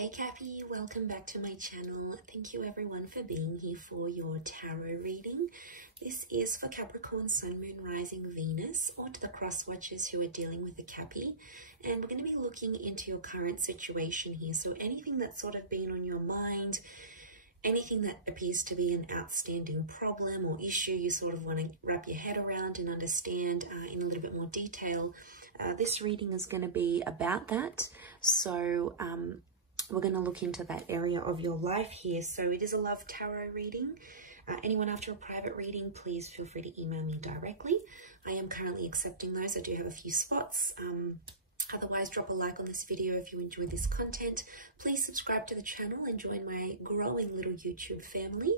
Hey Cappy, welcome back to my channel. Thank you everyone for being here for your tarot reading. This is for Capricorn, Sun, Moon, Rising, Venus, or to the cross watchers who are dealing with a Cappy. And we're going to be looking into your current situation here. So anything that's sort of been on your mind, anything that appears to be an outstanding problem or issue you sort of want to wrap your head around and understand in a little bit more detail. This reading is going to be about that. So we're going to look into that area of your life here. So it is a love tarot reading. Anyone after a private reading, please feel free to email me directly. I am currently accepting those. I do have a few spots. Otherwise, drop a like on this video if you enjoy this content. Please subscribe to the channel and join my growing little YouTube family.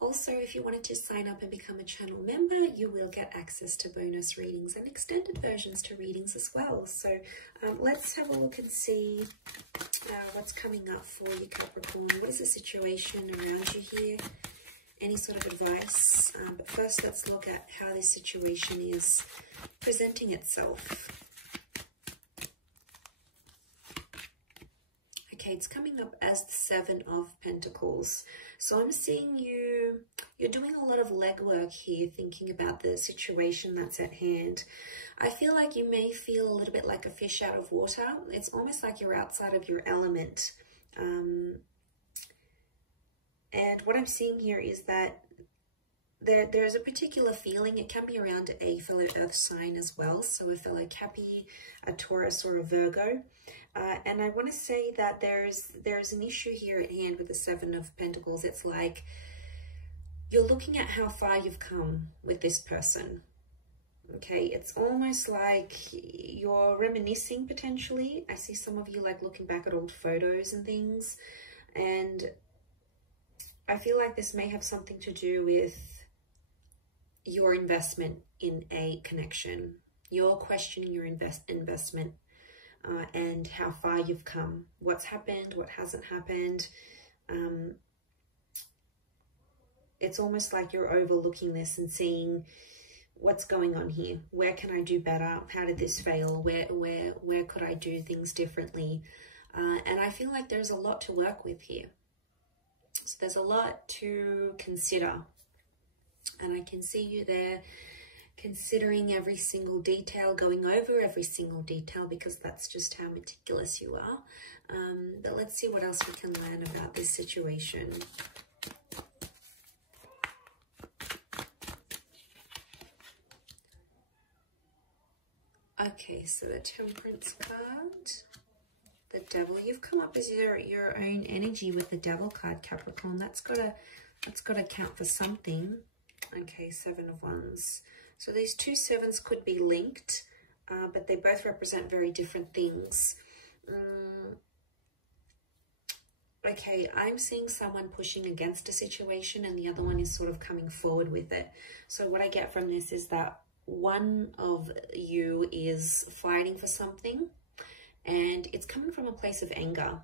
Also, if you wanted to sign up and become a channel member, you will get access to bonus readings and extended versions to readings as well. So let's have a look and see what's coming up for you, Capricorn. What is the situation around you here? Any sort of advice? But first, let's look at how this situation is presenting itself. Okay, it's coming up as the Seven of Pentacles. So I'm seeing you're doing a lot of legwork here, thinking about the situation that's at hand. I feel like you may feel a little bit like a fish out of water. It's almost like you're outside of your element. And what I'm seeing here is that there's a particular feeling. It can be around a fellow earth sign as well. So a fellow Cappy, a Taurus, or a Virgo. And I want to say that there's an issue here at hand with the Seven of Pentacles. It's like you're looking at how far you've come with this person. Okay, it's almost like you're reminiscing potentially. I see some of you like looking back at old photos and things. And I feel like this may have something to do with your investment in a connection. You're questioning your investment. And how far you've come, what's happened, what hasn't happened. It's almost like you're overlooking this and seeing what's going on here. Where can I do better? How did this fail? Where could I do things differently? And I feel like there's a lot to work with here. So there's a lot to consider. And I can see you there considering every single detail, going over every single detail, because that's just how meticulous you are. But let's see what else we can learn about this situation. Okay, so the Temperance card, the Devil. You've come up as your own energy with the Devil card, Capricorn. That's gotta count for something. Okay, Seven of Wands. So these two sevens could be linked, but they both represent very different things. Okay, I'm seeing someone pushing against a situation and the other one is sort of coming forward with it. So what I get from this is that one of you is fighting for something and it's coming from a place of anger.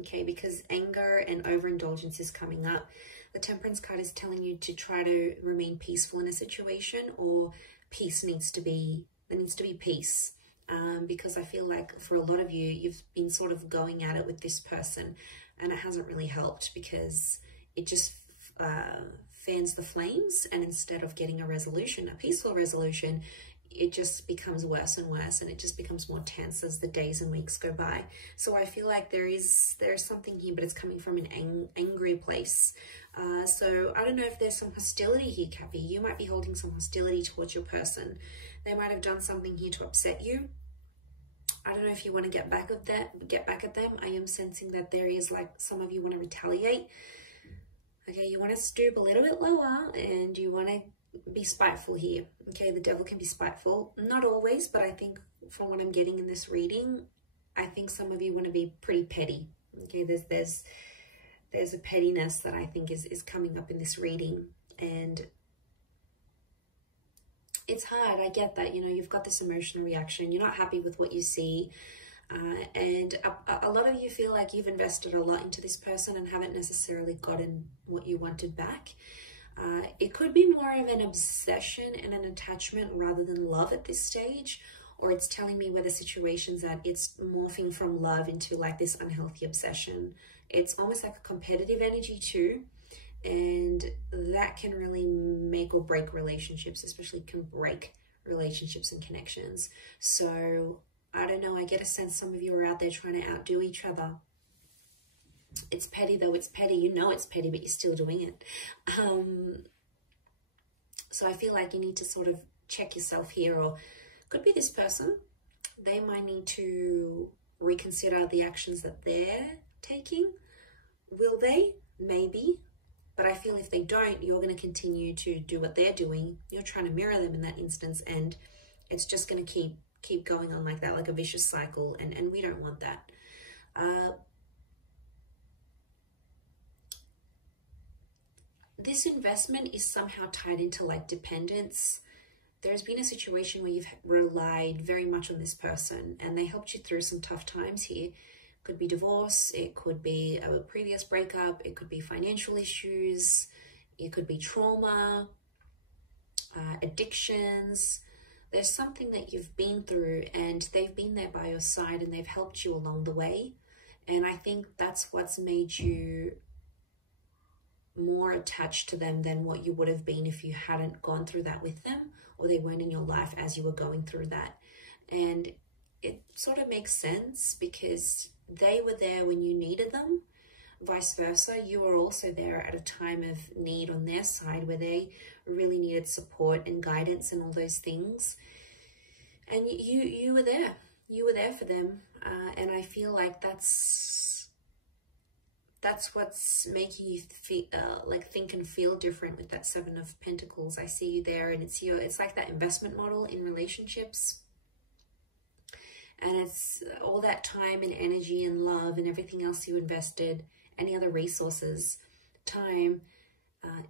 Okay, because anger and overindulgence is coming up. The Temperance card is telling you to try to remain peaceful in a situation, or there needs to be peace. Because I feel like for a lot of you, you've been sort of going at it with this person and it hasn't really helped because it just fans the flames, and instead of getting a resolution, a peaceful resolution, it just becomes worse and worse, and it just becomes more tense as the days and weeks go by. So I feel like there's something here, but it's coming from an angry place. So I don't know if there's some hostility here, Cappy. You might be holding some hostility towards your person. They might have done something here to upset you. I don't know if you want to get back at them. I am sensing that there is like some of you want to retaliate. Okay, you want to stoop a little bit lower and you want to be spiteful here. Okay, the Devil can be spiteful. Not always, but I think from what I'm getting in this reading, I think some of you want to be pretty petty. Okay, there's a pettiness that I think is coming up in this reading, and it's hard. I get that, you know, you've got this emotional reaction. You're not happy with what you see. And a lot of you feel like you've invested a lot into this person and haven't necessarily gotten what you wanted back. It could be more of an obsession and an attachment rather than love at this stage, or it's telling me where the situation's at. It's morphing from love into like this unhealthy obsession. It's almost like a competitive energy too. And that can really make or break relationships, especially can break relationships and connections. So I don't know, I get a sense some of you are out there trying to outdo each other. It's petty though, it's petty. You know it's petty, but you're still doing it. So I feel like you need to sort of check yourself here, or could be this person. They might need to reconsider the actions that they're taking. Will they? Maybe. But I feel if they don't, you're going to continue to do what they're doing. You're trying to mirror them in that instance, and it's just going to keep going on like that, like a vicious cycle, and we don't want that. This investment is somehow tied into like dependence. There's been a situation where you've relied very much on this person and they helped you through some tough times here. Could be divorce, it could be a previous breakup, it could be financial issues, it could be trauma, addictions. There's something that you've been through and they've been there by your side and they've helped you along the way. And I think that's what's made you more attached to them than what you would have been if you hadn't gone through that with them, or they weren't in your life as you were going through that. And it sort of makes sense because they were there when you needed them. Vice versa, you were also there at a time of need on their side where they really needed support and guidance and all those things. And you were there. You were there for them. And I feel like that's what's making you feel, like think and feel different with that Seven of Pentacles. I see you there, and it's like that investment model in relationships. And it's all that time and energy and love and everything else you invested, any other resources, time,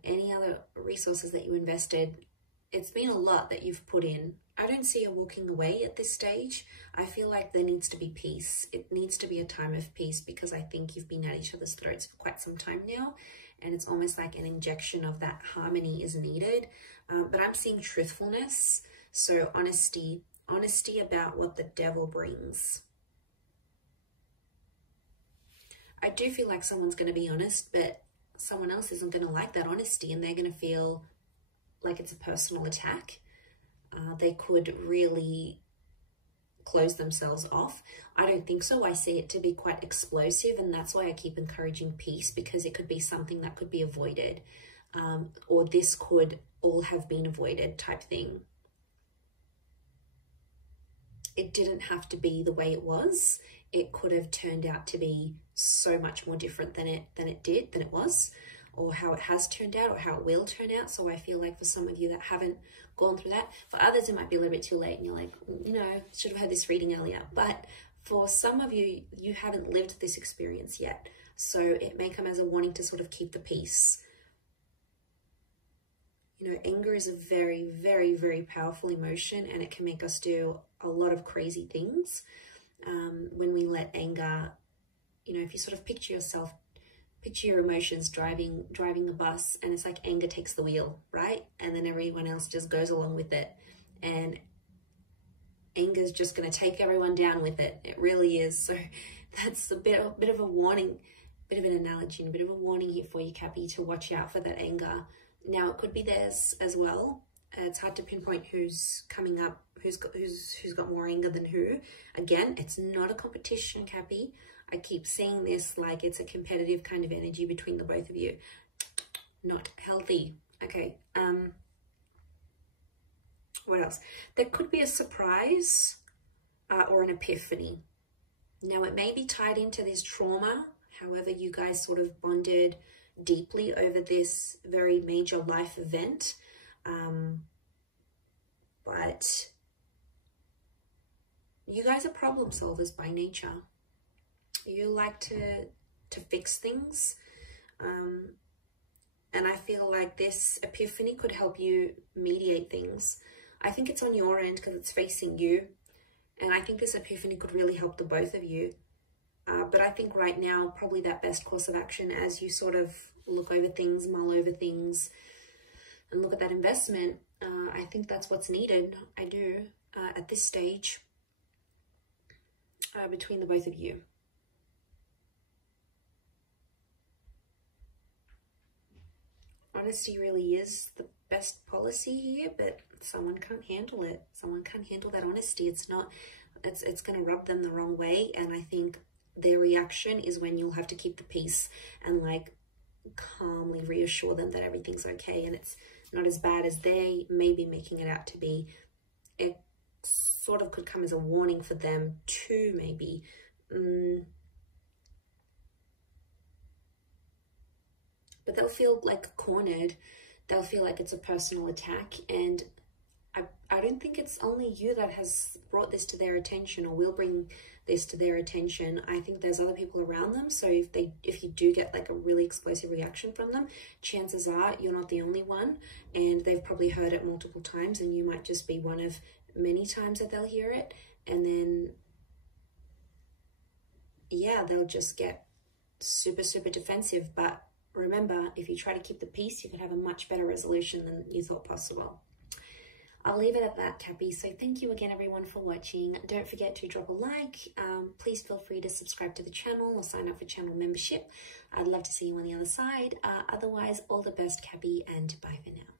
any other resources that you invested. It's been a lot that you've put in. I don't see you walking away at this stage. I feel like there needs to be peace. It needs to be a time of peace because I think you've been at each other's throats for quite some time now. And it's almost like an injection of that harmony is needed. But I'm seeing truthfulness. So honesty about what the devil brings. I do feel like someone's going to be honest, but someone else isn't going to like that honesty and they're going to feel like it's a personal attack. They could really close themselves off. I don't think so. I see it to be quite explosive, and that's why I keep encouraging peace, because it could be something that could be avoided, or this could all have been avoided type thing. It didn't have to be the way it was. It could have turned out to be so much more different than it was, or how it has turned out, or how it will turn out. So I feel like for some of you that haven't gone through that, for others it might be a little bit too late and you're like, you know, should have had this reading earlier. But for some of you, you haven't lived this experience yet. So it may come as a warning to sort of keep the peace. You know, anger is a very, very, very powerful emotion, and it can make us do a lot of crazy things. When we let anger, you know, if you sort of picture your emotions driving the bus, and it's like anger takes the wheel, right? And then everyone else just goes along with it. And anger is just going to take everyone down with it. It really is. So that's a bit of a warning, bit of an analogy, and a bit of a warning here for you, Cappy, to watch out for that anger. Now, it could be theirs as well. It's hard to pinpoint who's coming up, who's got more anger than who. Again, it's not a competition, Cappy. I keep seeing this like it's a competitive kind of energy between the both of you. Not healthy. Okay. What else? There could be a surprise or an epiphany. Now, it may be tied into this trauma. However, you guys sort of bonded deeply over this very major life event. But you guys are problem solvers by nature. You like to fix things. And I feel like this epiphany could help you mediate things. I think it's on your end because it's facing you. And I think this epiphany could really help the both of you. But I think right now, probably that best course of action as you sort of look over things, mull over things, and look at that investment, I think that's what's needed. I do. at this stage between the both of you. Honesty really is the best policy here, but someone can't handle it. Someone can't handle that honesty. It's going to rub them the wrong way, and I think their reaction is when you'll have to keep the peace and like calmly reassure them that everything's okay and it's not as bad as they may be making it out to be. It sort of could come as a warning for them too, maybe. But they'll feel like cornered. They'll feel like it's a personal attack, and I don't think it's only you that has brought this to their attention or will bring this to their attention. I think there's other people around them. So if you do get like a really explosive reaction from them, chances are you're not the only one, and they've probably heard it multiple times, and you might just be one of many times that they'll hear it. And then, yeah, they'll just get super, super defensive. But remember, if you try to keep the peace, you can have a much better resolution than you thought possible. I'll leave it at that, Cappy. So thank you again, everyone, for watching. Don't forget to drop a like. Please feel free to subscribe to the channel or sign up for channel membership. I'd love to see you on the other side. Otherwise, all the best, Cappy, and bye for now.